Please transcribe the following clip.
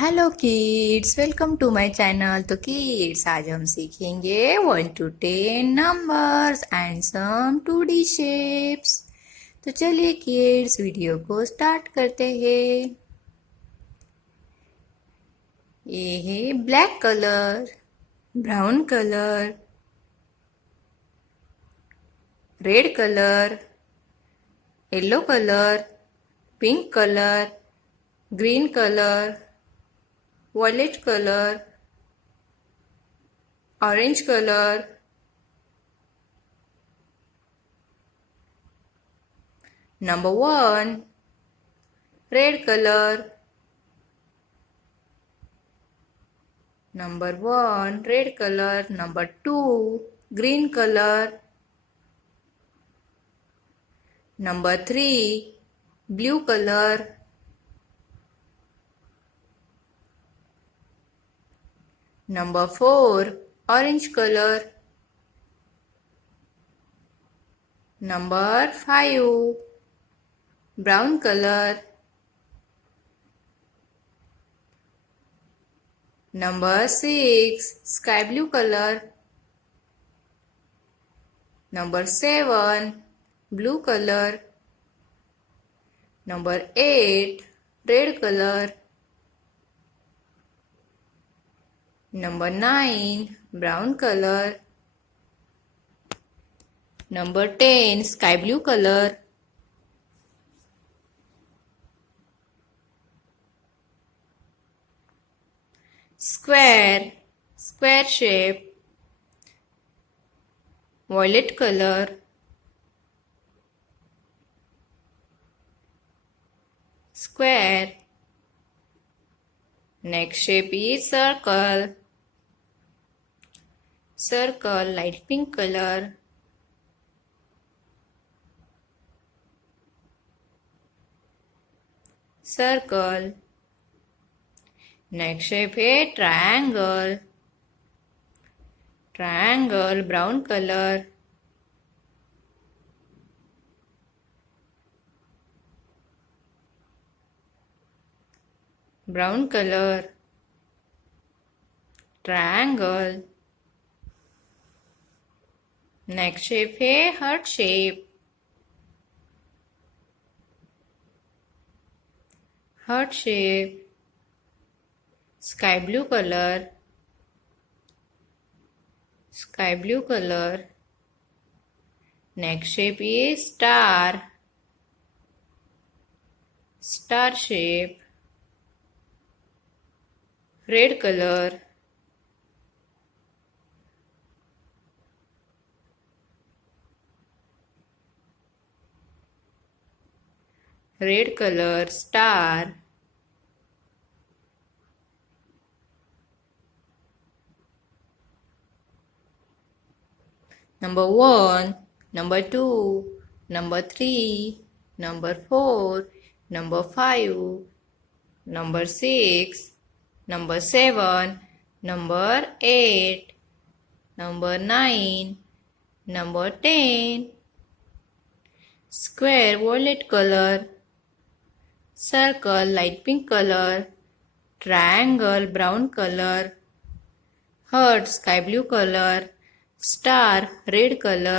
Hello kids, welcome to my channel. तो kids, आज हम सीखेंगे 1 to 10 numbers and some 2D shapes. तो चलिए किड्स, वीडियो को स्टार्ट करते हैं। ये है black colour, brown colour, red colour, yellow colour, pink colour, green colour, violet color, orange color, number 1, red color, number 1, red color, number 2, green color, number 3, blue color, number 4, orange color, number 5, brown color, number 6, sky blue color, number 7, blue color, number 8, red color, number 9, brown color, number 10, sky blue color, square, square shape, violet color, square. Next shape is circle, circle, light pink color, circle. Next shape is triangle, triangle, brown color, brown color, triangle. Next shape is heart shape, heart shape, sky blue color, sky blue color. Next shape is star, star shape, red color, red color, star. Number 1, number 2, number 3, number 4, number 5, number 6, number 7, number 8, number 9, number 10. Square, violet color, circle, light pink color, triangle, brown color, heart, sky blue color, star, red color.